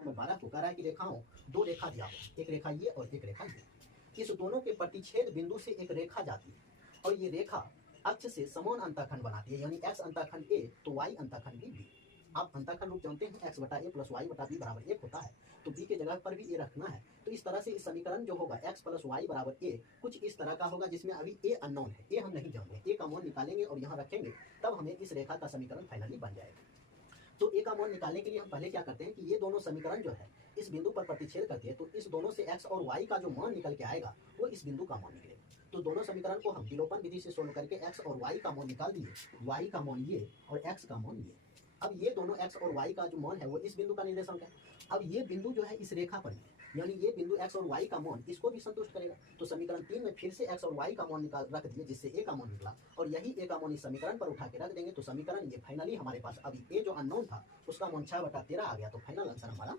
Number 12 को कह रहा है कि रेखाओं दो रेखा दिया हो, एक रेखा ये और एक रेखा ये। इस दोनों के प्रतिच्छेद बिंदु से एक रेखा जाती है और ये रेखा अक्ष से समान अंतःखंड बनाती है, यानी x अंतःखंड a तो y अंतःखंड भी b। आप अंतःखंड रूप जानते हैं, x बटा a प्लस y बटा b बराबर 1 होता है, तो b के जगह पर भी a रखना है। तो इस तरह से इस समीकरण जो होगा x प्लस y बराबर a कुछ इस तरह का होगा, जिसमें अभी a अननोन है, a हम नहीं जानते। a का मान निकालेंगे और यहाँ रखेंगे, तब हमें इस रेखा का समीकरण फाइनली बन जाएगा। तो ए का मान निकालने के लिए हम पहले क्या करते हैं कि ये दोनों समीकरण जो है इस बिंदु पर प्रतिच्छेद करते हैं, तो इस दोनों से x और y का जो मान निकल के आएगा वो इस बिंदु का मान निकलेगा। तो दोनों समीकरण को हम विलोपन विधि से सोल्व करके x और y का मान निकाल दिए, y का मान ये और x का मान ये। अब ये दोनों x और y का जो मान है वो इस बिंदु का निर्देशांक है। अब ये बिंदु जो है इस रेखा पर है, यानी ये बिंदु x और y का मान इसको भी संतुष्ट करेगा। तो समीकरण 3 में फिर से x और y का मान निकाल रख दिए, जिससे a का मान निकला, और यही a का मान इस समीकरण पर उठा के रख देंगे। तो समीकरण ये फाइनली हमारे पास अभी a जो अननोन था उसका मान 6/13 आ गया। तो फाइनल आंसर हमारा